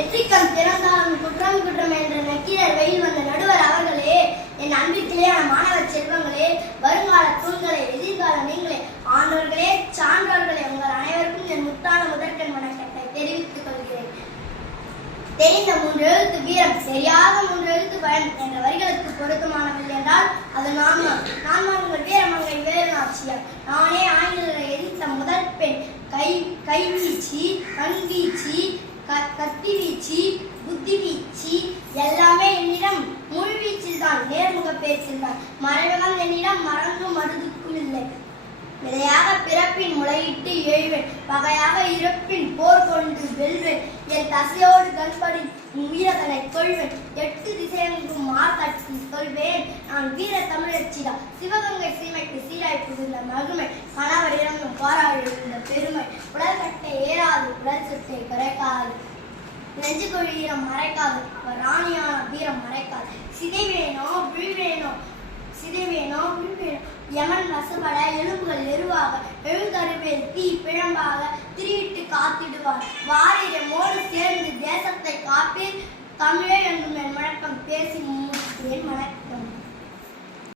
நெற்றிக்கண் திறந்தாலும் குற்றம் குற்றம் என்ற நக்கீரர் வெயில் வந்த நடுவர் அவர்களே, என் அன்பிற்கிலேயான மாணவ செல்வங்களே, வருங்கால தூண்களே, எதிர்கால நீங்களே, ஆண்டவர்களே, சான்றோர்களே, உங்கள் அனைவருக்கும் என் முத்தான முதற்கண் வணக்கத்தை தெரிவித்துக் கொள்கிறேன். தெரிந்த 3 எழுத்து வீரம், தெரியாத 3 எழுத்து பயன் என்ற வரிகளுக்கு பொருத்தமானவில்லை என்றால் அது நான் உங்கள் வீரமங்கை வேலுநாச்சியார். நானே ஆங்கிலரை எதிர்த்த முதல் பெண். கைவீச்சு, கண்வீச்சு, கத்தி வீச்சு, புத்தி வீச்சு எல்லாமே என்னிடம் முழுவீச்சில் தான், நேர்முக பேச்சில் தான். மறைவகம் என்னிடம் மறந்தும் மருதுக்கும் இல்லை. விதையாக பிறப்பின் முளையிட்டு எழுவேன், பகையாக இறப்பின் போர் கொண்டு வெல்வேன். என் தசையோடு கண்படி வீரதனை கொள்வேன், 8 திசையெங்கும் மார்த்தட்டி சொல்வேன். நான் வீர தமிழச்சிடா, சிவகங்கை சீமைக்கு சீராய் புகுந்த மகிமை, கணவர் இறங்கும் போராடி இருந்த பெருமை. உடல் கட்டை ஏறாது, உடல் சுட்டை குறைக்காது, நெஞ்சு கொள்வீரம் மறைக்காது, அவர் ராணியான வீரம் மறைக்காது. சிதைவேனோ விழுவேனோ, சிதைவேனோ விழுவேனோ, யமன் வசப்பட எலும்புகள் எருவாக, எழுகருவேல் தீ பிழம்பாக திரியிட்டு காத்திடுவார். வாரிரமோடு சேர்ந்து தேசத்தை காப்பீர், தமிழை